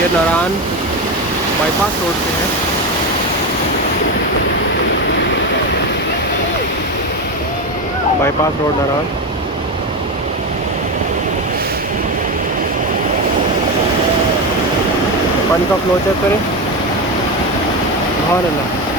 ये Narayan bypass road पे है। Bypass road Narayan. पानी का फ्लो चेक करें। सुभान अल्लाह।